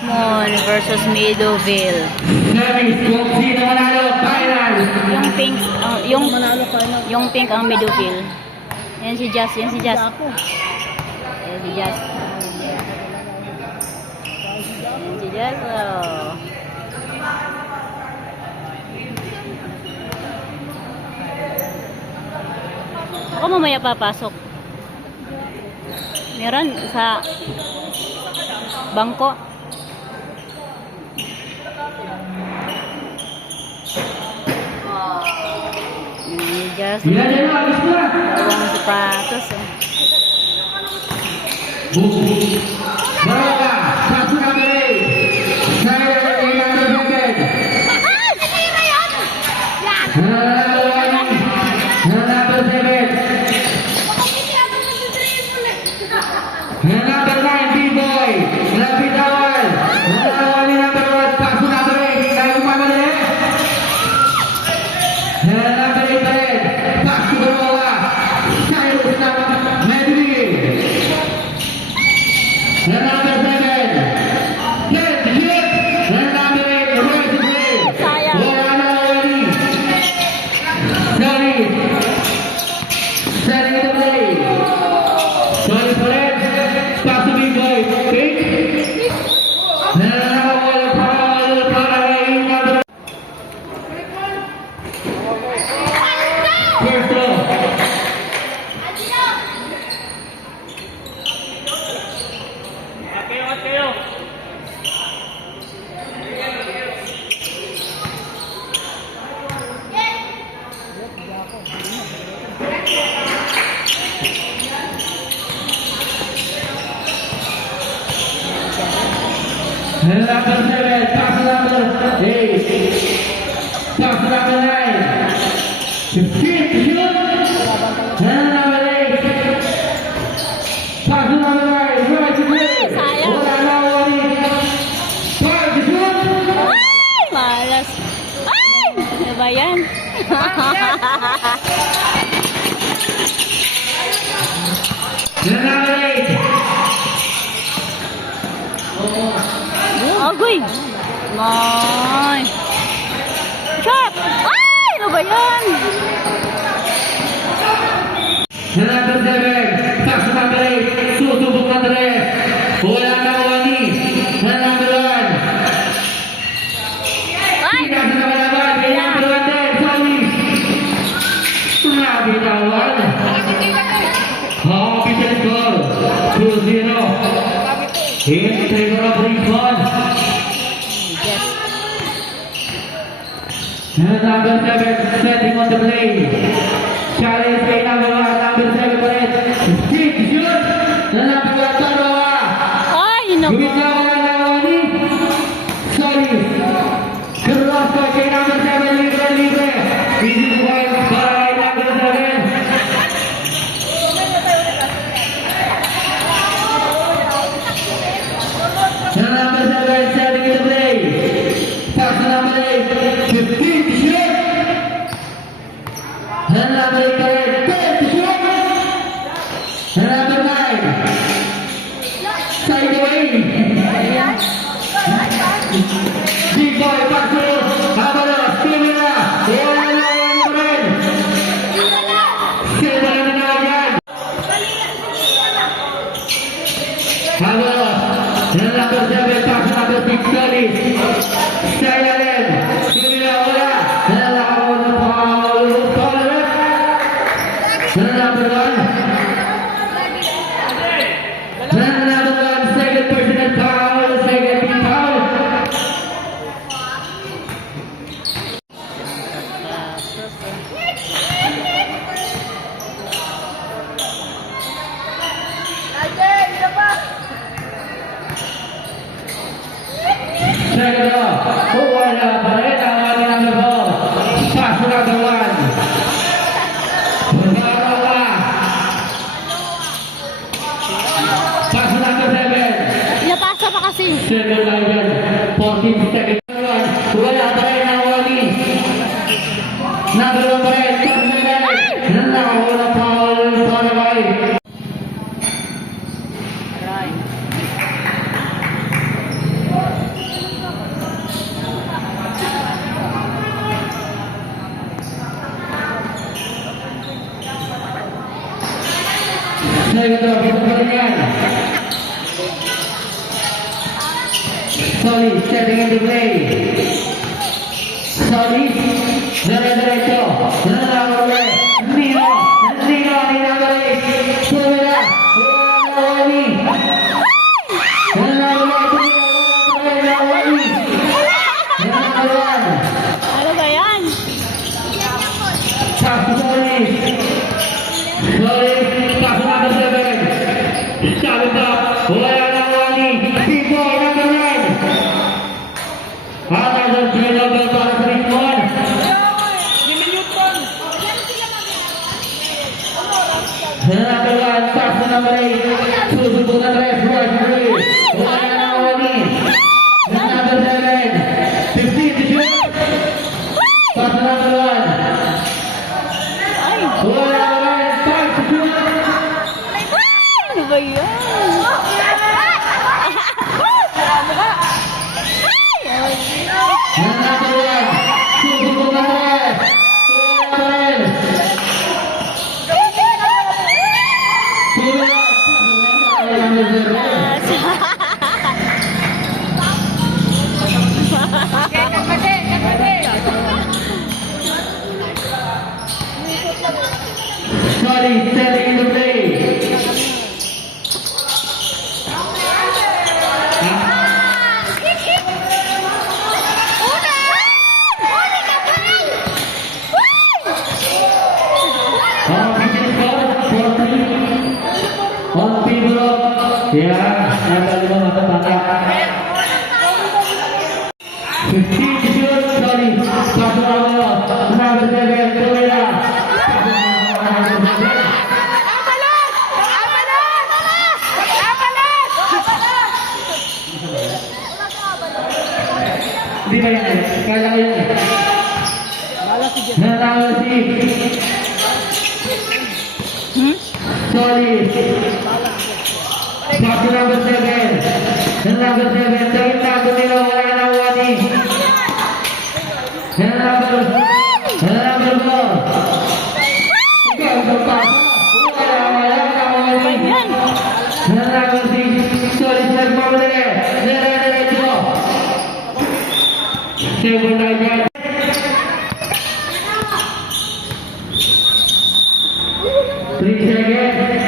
Richmond versus Meadowville. Yung pink, yung pink ang Meadowville. Yan si Jazz, yan si Jazz. Yan si Jazz. Yan si Jazz. Oh. Ako mamaya papasok. Meron sa bangko. Just dalawang sapatos. Number 7, pass number 8, pass number 9, 15, shoot, number 8, pass number 9, right to play, wala na wali, 5, shoot, Ay, malas. Ay, ano ba yan? number 8, Agoy! Ay! Shot! Ay! Ano ba yan? number 7, pass number 8, susubok na 3, wala na wali, number 1, Ay! tidak sa kalaban, number 1 din, sorry, nabitawan, capital score, 2-0, in favor of Richmond. Number 7 setting on the play. Challenge kay number 1, number 7 ulit. Stick, shoot! Number 1, Tarawa. Ay, naku. Gumisawa na wali. Sorry. Cross kay number 7, libre. Easy point para kay number 7. Number 7 setting in the play. Pass to number 8. 15 shoot. Number 8 10 shoot. Number 9. Side away. Big boy back to Habalos. Timira. Wala na yan pa rin. Sila na na yan. Habalos. Number 7 pass to number 6 Solis. Silent. Timira wala. Nalakaw na Paul. Number 1. Number 1, second personal foul, second team foul. Second off. Wala pa rin ang ating number 4. Pass to number 1. Barawa. Pass to number 7. Napasa pa kasi. Second line yan. 14 seconds. Wala pa rin ang wali. Number 1 pa rin. Pass to number 9. Wala foul para kay. Right. second round, ito pa rin yan. Solid, stepping into play. Solid, dire-diretso. Nananawali. Nino, ninawali. Tumira. Nananawali. Nananawali. Nananawali. Ano ba yan? Pass to Solid. Solid, pass to number 7. Stop it up. Wala nawali. Big boy, number 9. Another three number para sa Richmond. Number 1, pass to number 8. Susunod na 3, right free. Wala nawali. Number 7. 15 to shoot. Pass to number 1. Ay! Wala nawali. 5 to shoot. Ano ba yan? Number 1. Susunod na 3. Wala nawali. Sorry, stepping into play. On people of, yang kelima mata tangkap. 15 to shoot, sorry, satu awal, number 7, Tumira. Di ba yan? Kaya ko yan. Nanalo si Solid. Pass to number 7. Number 7. Sa gitna ko nila wala na wani. Number 4. Ikaw ang pass. Wala. Number 6. Solid sa pamilya. Dire-diretso. Second time. 3 seconds.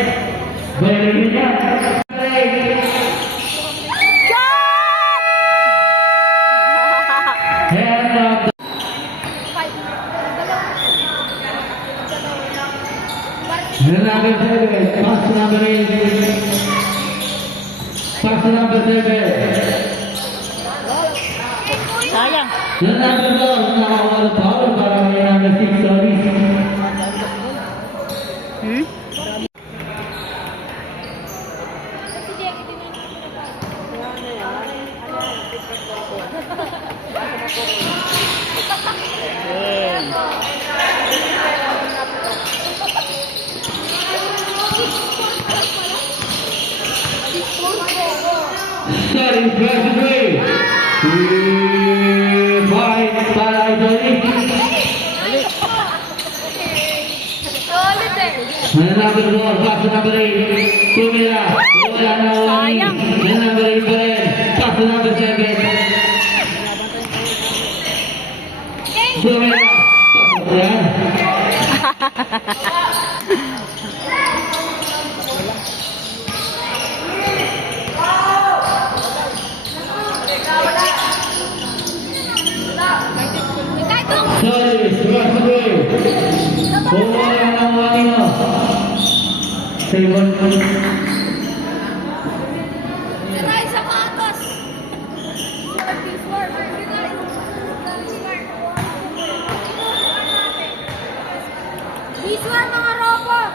Balikin niya. Hand up. Number 7. Pass to number 8. Pass to number 7. Sayang. Number 4. Nakawala foul para kay number 6. Sorry. Sorry, first three. Five para Idoli. Number 4, pass to number 8. Tumira. Wala na wani. Sayang. Number 8 pa rin. Pass to number 7. Tumira. Yan. Sorry, first three. Wala na wani mo. 7. Visual mga robot!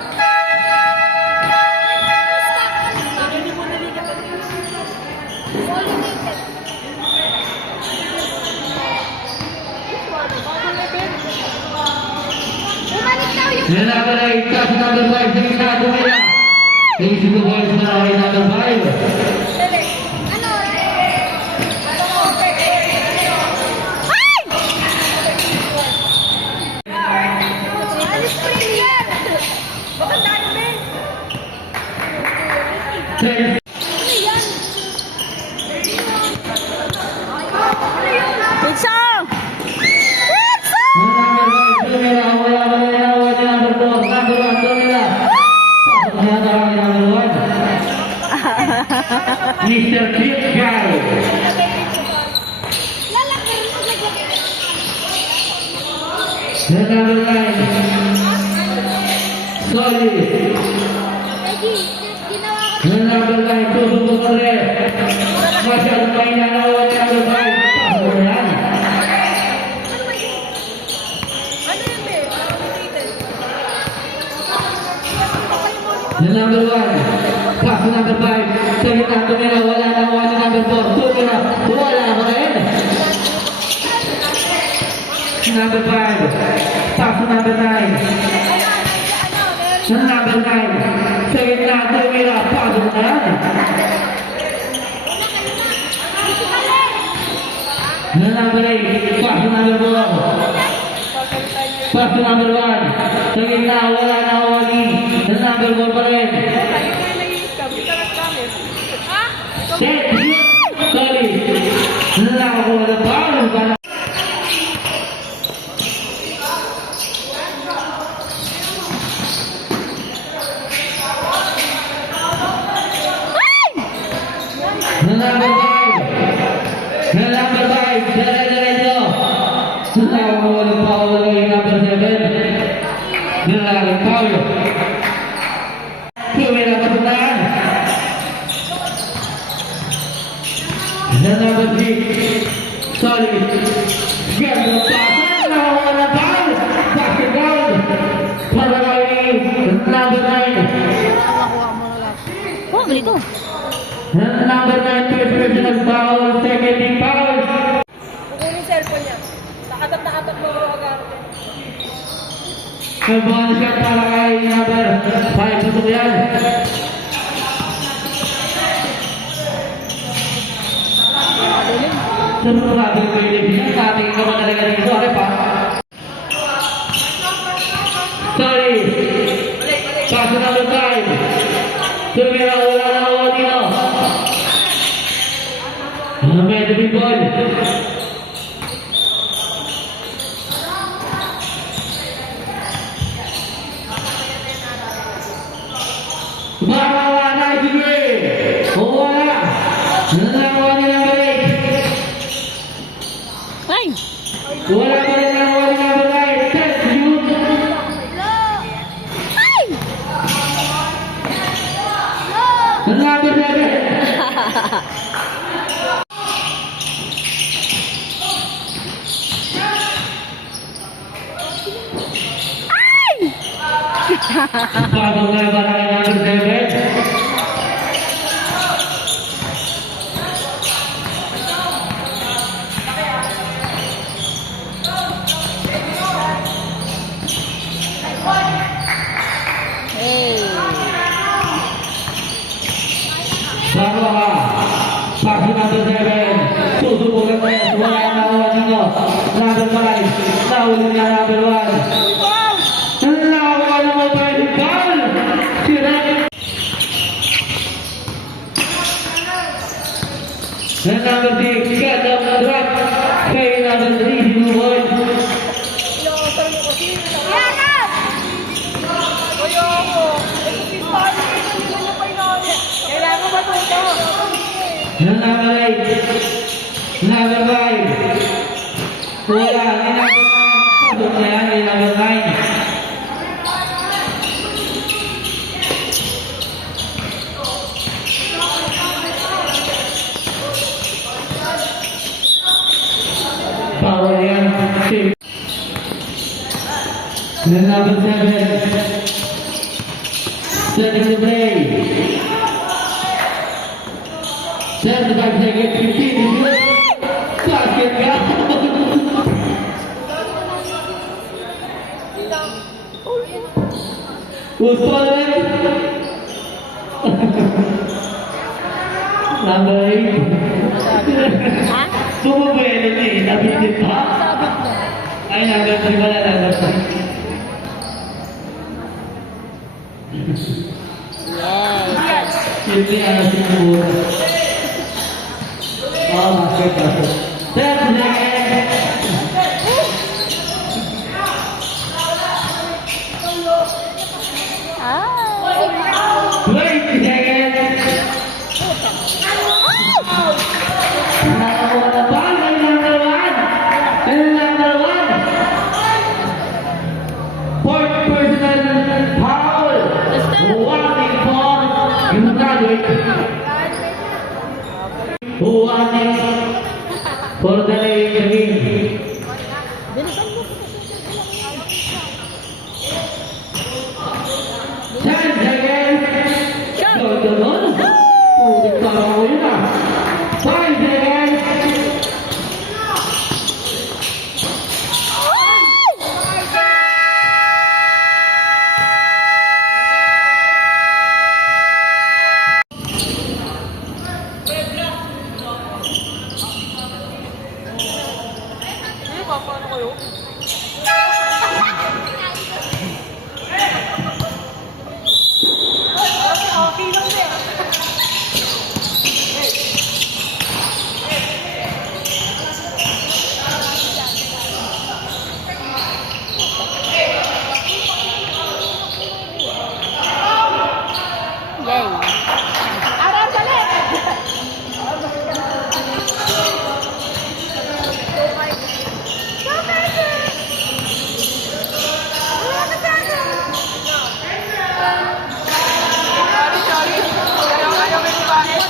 Bumalik daw yung Number 8, pass to number 5. Sige na, Tumira. Thank you, boys, na kay number 5. ano? Alice Premier! Bakang dami, Ben! Mr. Chip Guy. Lalakar mo sa gabi. The number 9. Solid. Reggie, ginawa ko. The number 9. Susubok ulit. Masyadong mahina na ulit ang number 5. Pasok na yan. The number 1. Pass to number 5. Sa gitna tumira. Wala na wala number 4. Tumira. Wala ko rin. Number 5. Pass to number 9. The number 9. Sa gitna tumira. Pasok na yan. The number 8. Pass to number 4. Pass to number 1. Sa gitna wala na wala. The number 4 pa rin. Set. Sorry. Nakakuha na ba? The number 5. The number 5. Dire-diretso. Nakakuha na pa yung number 7. Nilalagay foul. Tumira pa sa taas. The number 6. Sorry. Get the pass. Nakakuha na foul. Basket down. Para kay number 9. Oh, ganito. The number 9 first personal foul. Second team foul. Kukunin yung cellphone niya. Nakatat mo bro agad. May bonus shot para kay number 5. Tutok yan. Sabi ko yung libyan. Sabi ko naman talaga dito. Ano pa? Sorry. Pass to number 5. Tumira wala na ako dito. Medyo big ball. Makawa na sige. O wala. Nanakuha niya ng balik. Ay! Wala pa rin nakuha niya ng balik. Set, shoot. Ay! Number 7. Bagong nga ba na number 7? Hey! Bago ka. Pasi number 7. Susubukan mo yan. Wala na ako dito. Number 5. Nahuli niya number 1. Nakakuha na mo pwede foul. Si Ren. And number 6. Got up the drop. Kay number 3. Sinuboy. Inakasal mo kasi. Yan! Ayoko. Ito si Spano. Hindi mo pa inaanit. Kailangan matuto. And number 8. Number 5. Wala. Ni number 9. Pasok na yan. Ni number 9. Power yan. The number 7. Setting the play. 75 seconds. 15. Basket ka. Gusto rin. Number 8. Ha? Sumubuelo na eh. Nabitin pa. Sabit mo. Ay, number 3 pala. Number 3. Yes! Simple ano siguro. Oo, basket ako. 30 seconds. Ah! 20 seconds. For the lane, win. Bilisan mo. 10 seconds. Go, go, go. Putik parang ulo na. 5 seconds. Eh, paano kayo? Okay lang eh. Yay. Aral balik! Sorry, sorry. Ayaw may kumain.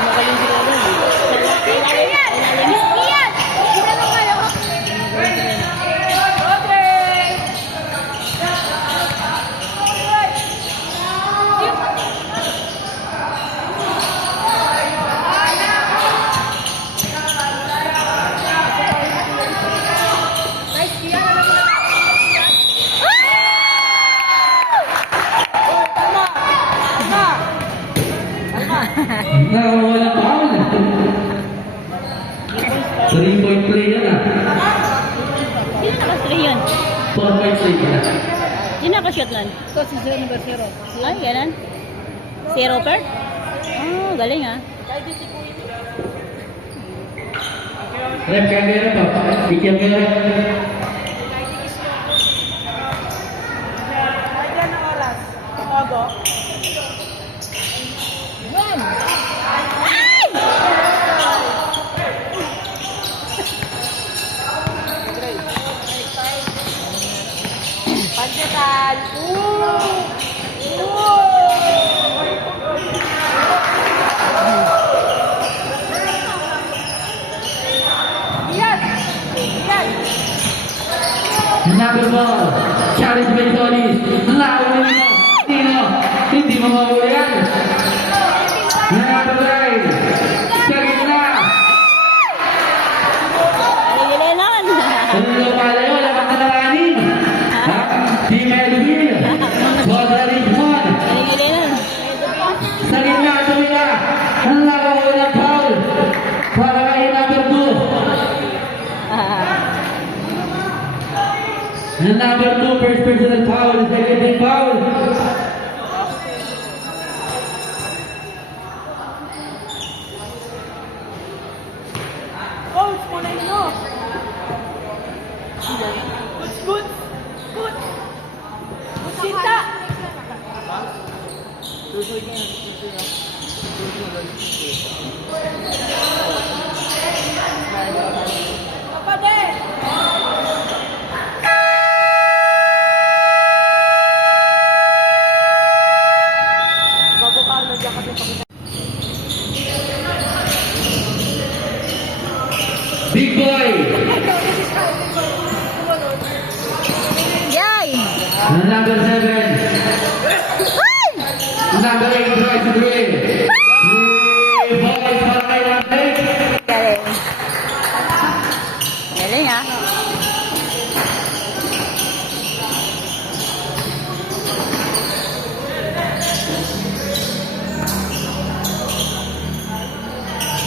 Magaling sila doon. Iyan! Isa lang kayo. Nice, Iyan. Alam mo na. Nakawala foul. 3-point play yan ah. Sino nakastray yun? 4-point play yan ah. Sino nakashoot nun? Ito si 0-0. Ay, ganun. Zero per? Oh, galing ah. Rep, kaya meron pa. Bigyan meron. Lagyan ng oras. Bago. Panjatan. Iyan! Iyan! Number ball. Challenge by Solis. Lawan nito. Tino. Hindi mo mawala yan. Number 9. Sa gitna. Galing-galingan. Ano yung pala yun? Lakas na naranin. Si Melvin. Bosa Richmond. Galing-galingan. Sa gitna. Tumila. Ang lakaw ng foul. Para kay number 2. And number 2, first personal foul, second foul. Coach, kulay nyo. Good, good. Good. Good, Sinta. Kapatid. Bago Carlo, diyan kasi pakita. Big boy. Yay! And number 7, number 8, Bryce Green. Boys para kay number 8. Galing. Galing ah.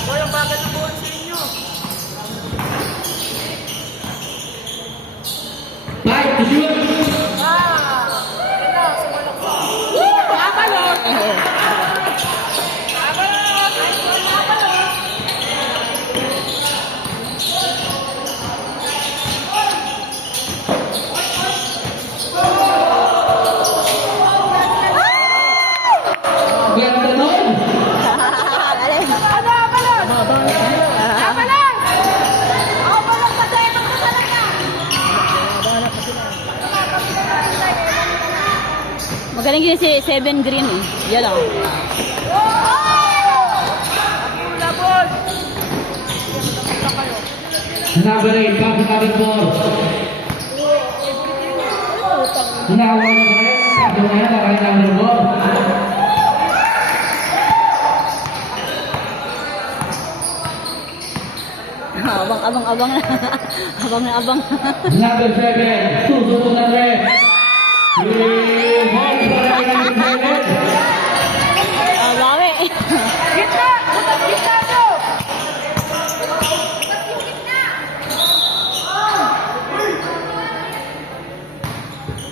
Boy, ang bagal ng buwan sa inyo. 5 to shoot. Ito, sumalok sa. Nakakalok. Magaling din si Seven Green eh. Yan lang. Labon! Number 8, pass to number 4. Nakakuha niya ba rin? Pass na yan, nakay number 4. Abang na. Abang na abang. Number 7, susunod na rin. Bawi. Gitna! Butas gitna nyo!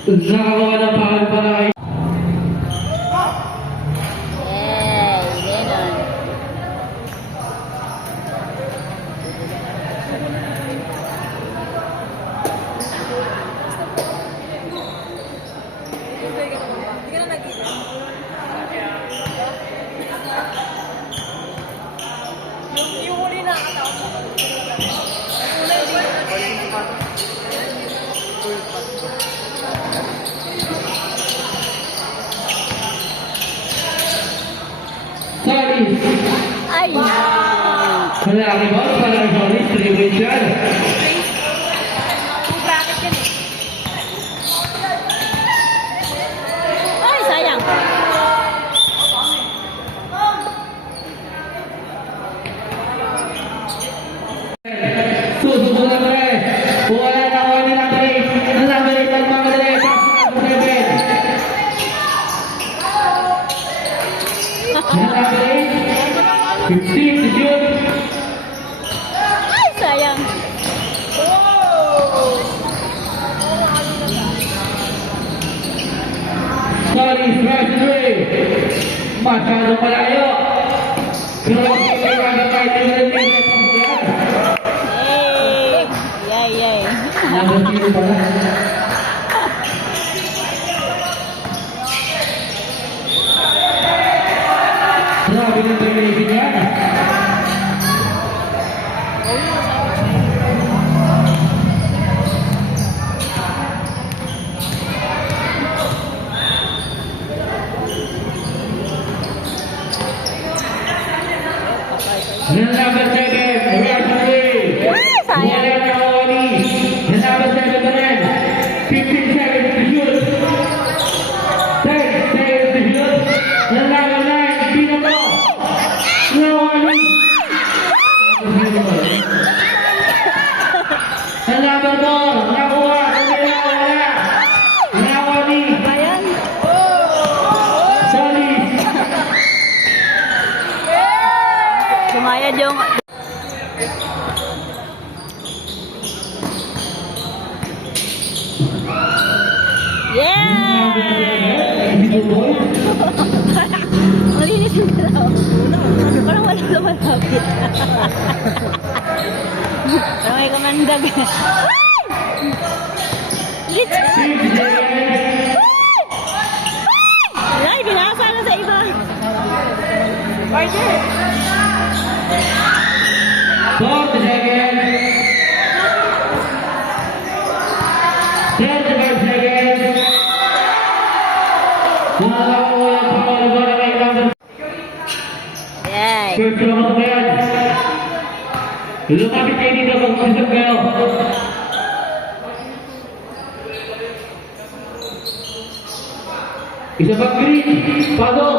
Nakakuha ng foul para kay Yay, Lennon. Yung huli na katawag sa Solis. Ay! Malaki ba? Para kay Solis, 3 points yan. bracket yan eh. Ay, sayang. Susunod na rin. Wala na ako ni number 8. Ang number 8 ang mamadali. Pass to number 7. Ang number 8. 15 to shoot. Ay, sayang. Solis, first three. Masyadong malayo. Pero hindi kayo kagapay ng minute. Yay! Yay, yay. Number 2 pala. Grabe ng termination yan. Yung number 7, Rashid. Sayang. Wala na Oli. Yung number 7 pa rin. 15 seconds to shoot. 10 seconds to shoot. Yung number 9, Pinoto. No Oli. Yung number 4, nakuha. Wala. No Oli. Ayan. Solis. Sumayad yung... Yay! Malinis yung galaw. Parang wala naman lapit. Parang may kamandag. Rich! Ay, binasa na sa iba. Pwede! 40 seconds. 35 seconds. Nakakuha ang pangalawa na kay number Yay! Search lang ako yan. Lumapit kayo dito kung kusap kayo. Isa pang green. Pasok.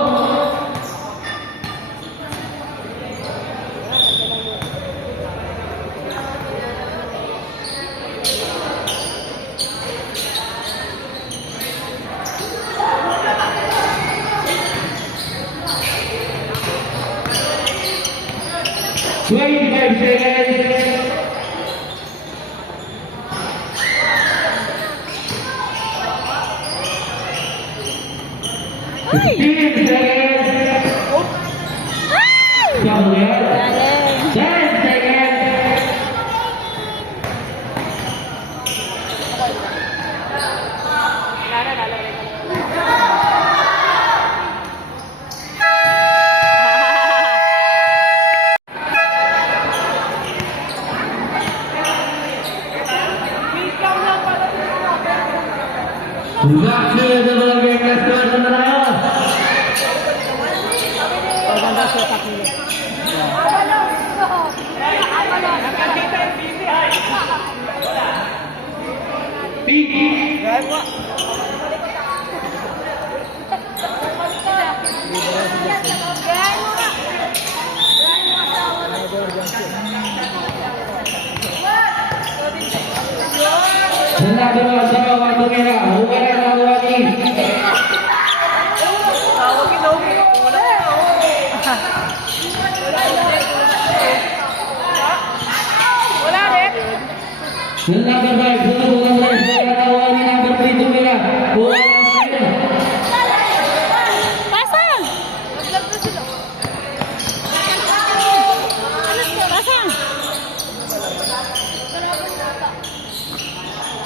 Twenty-five seconds. Ay! 15 seconds. Ay! Saan yan? Galing. 10 seconds. Back to the Philippines. Let's go to the Pink. Number 1 sa Wato Mira. Wala na Wani. Tawagin daw. Wala na. Wala rin. Number 5 susubukan terus wala na Wani. Number 3 Tumira. Wala na Wani. Pasang! Pasang!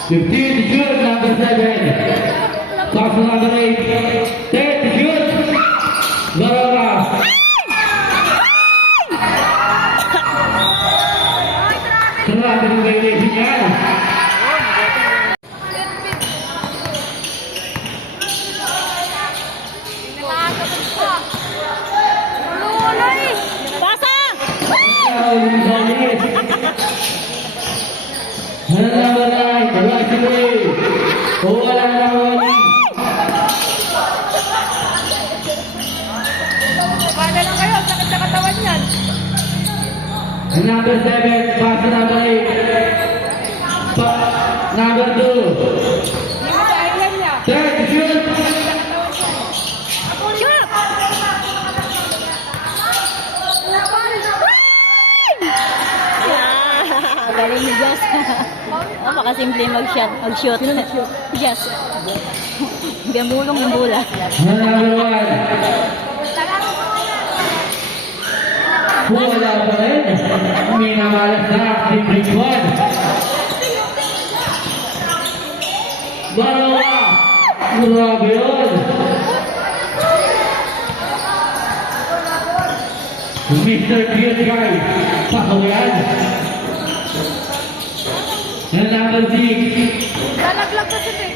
15 to shoot, number 7. Pass to number 8. 10 to shoot. Barora. Setelah violation yan. Pasang! Number 9, Rashidi. Wala na Wani. Paano lang kayo? Sakit sa katawan yan. Number 7, pass to number 8. Number 2. Hindi mo kailan niya. 10 to shoot. Shoot! Ah, galing ni Jess. Oh, makasimple mag-shoot. Jess. Gamulong yung bola. Number 1. Wala pa rin. Minamalas na active break 1. Barawa. Grabe yun. Mr. Cute Guy. Pasok yan. And number 6. Lalaglag kasi eh.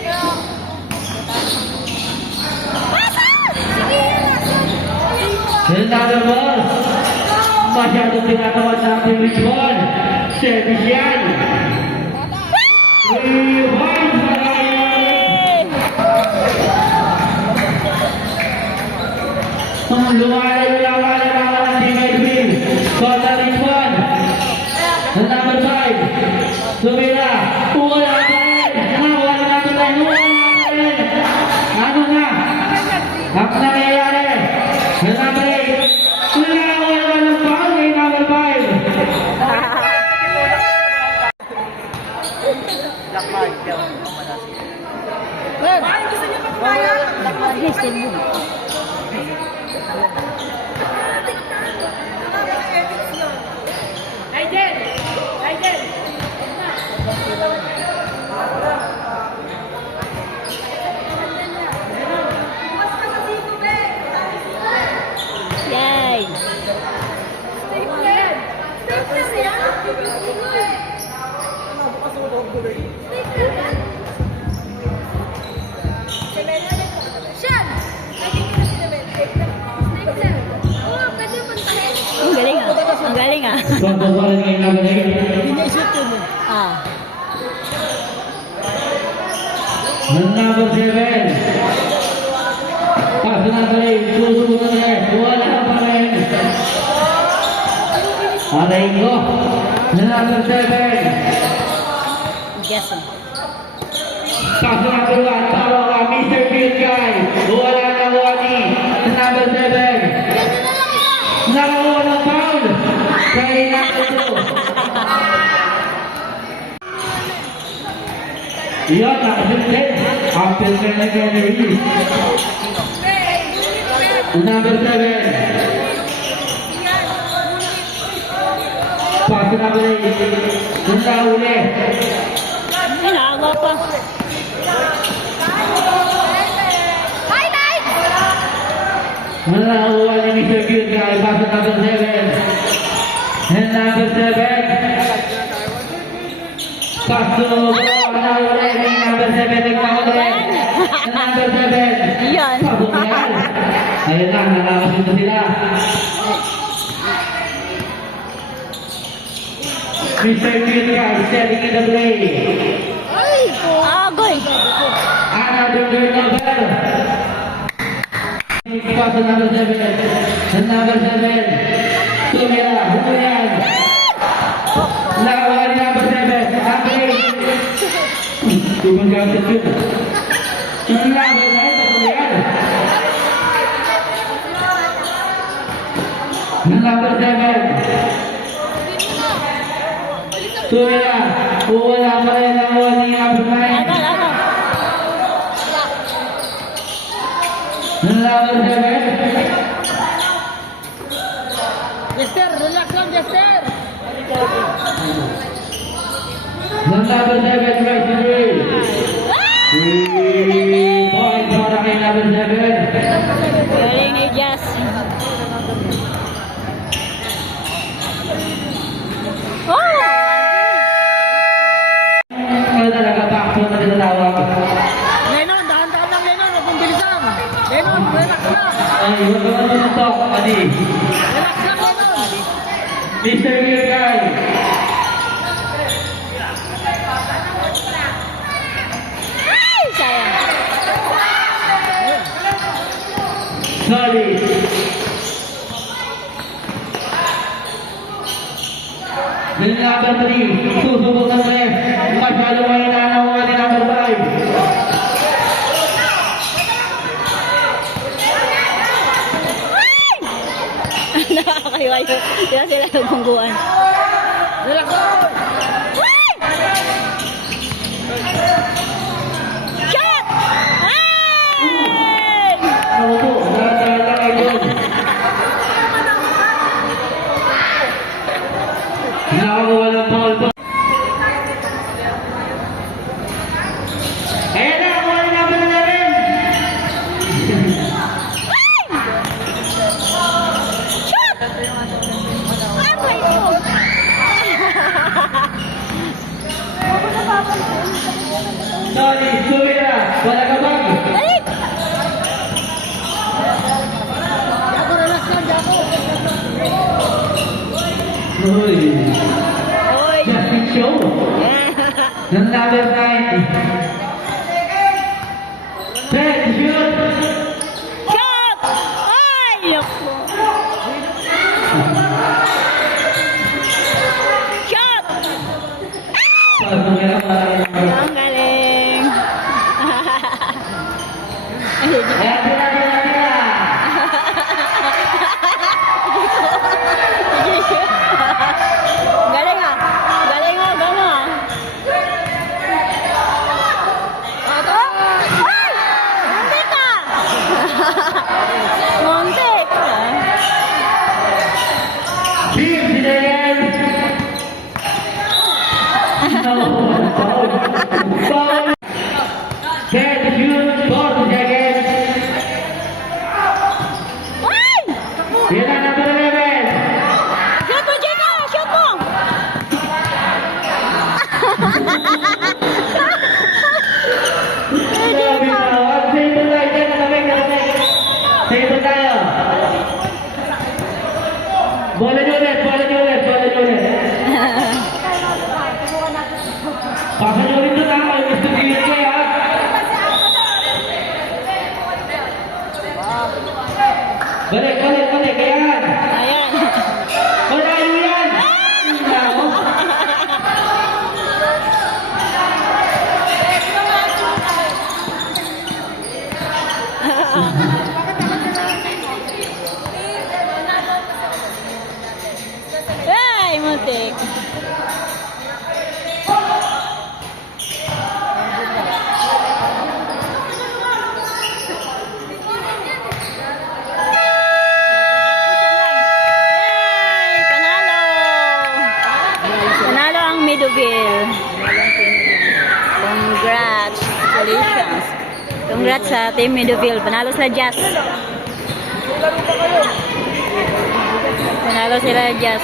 And number 4. Masyadong tinatawad na active break 1. Service yan. Rewind sa kayo. Lumalayo na wala ng Team Edwin. Total is 1. And number 5. Sumira. Wala pa rin. Wala na rin. Ano na? Ang nangyayari. And number 8. Wala ng foul. May number 5. Ay, gusto niya magpaya. Aiden! Aiden! Yay! Stapler! Stapler yan! Siyan! Lagi ko na sinabit. Stapler! Oo, pwede puntahin. Ang galing ah. Ang galing ah. Contoh balik ngayon number 8. Ah. And number 7. Pass to number 8. Susubukan rin. Wala pa rin. Aray ko. And number 7. Yes. Pass to number 1. Taro ka. Mr. Cute Guy. Wala na Wani. And number 7. Nakakuha ng foul. Kaya number 2. Iyon, nakasimple. After Kennedy. Number 7. Pass to number 8. Punta uli. Ay, nakagawa pa. Highlight! Nakakuha ni Mr. Cute Guy. Pass to number 7. And number 7. Pass to uli ni number 7. Nagkakauli. And number 7. Iyan. Pasok yan. Ayun na, nakakasunod na sila. Mr. Julia is setting in the play. Goal. Another turnover. Pass to number 7. And number 7. Tumira, Huyan. Lawan ni number 7. Andre. Tumang gamit yun. Yung number 9, Huyan. Number 7. Tumira, wala pa rin ang wala ni number 9. Number 7. Jester, relax lang, Jester. Number 7, right to 3 points para kay number 7. Galing ni Jazz. Oh! Ano talaga backflow na tinatawag? Lennon, dahan-dahan lang, Lennon. Huwag mong bilisan. Lennon, relax lang. Ay, huwag ka matutok, Adi. Relax lang, Lennon. Mr. Gilgay. Ay, sayang. Sorry. Then number 3, susubok ng ref. Masyado may nanawa ni number 5. Nakakaiwayo. Sila sila nagungguan. Relax lang. Shot! Ay! Ako po, nakakala kayo yun. Nakakuha ng foul po. Ayan na, kuha ni number 11. Ay, my God! Sorry, Sumira, wala ka bag. Balik! Jako, relax lang, Jako. Uy, Oy! Justin Show. Ng number 9. Set, shoot. Shot! Ay! Naku. Shot! Sumira, Ang galing! ayan sila, sila, sila. Galing ah! Galing ah! Gano ah! Ay! Muntik ka! Muntik! Team, sila yan. No, foul. Foul. Set, shoot, 40 seconds. Ay! Yan ang number 11. Shoot mo, Jeka! Shoot mo! Grabe na. Save po tayo dyan. Nakamig, nakamig. Save po tayo. Bola nyo ulit, bola nyo ulit, bola nyo ulit. Pasa nyo ulit doon ha. Yung gusto tingin ko ha. Balik, balik, balik. Ayan. Ayan. Wala nyo yan. Nako. Ay, muntik. Yay! Panalo! Panalo ang Meadowville. Congratulations. Congrats sa Team Meadowville. Panalo sila Jazz. Panalo sila Jazz.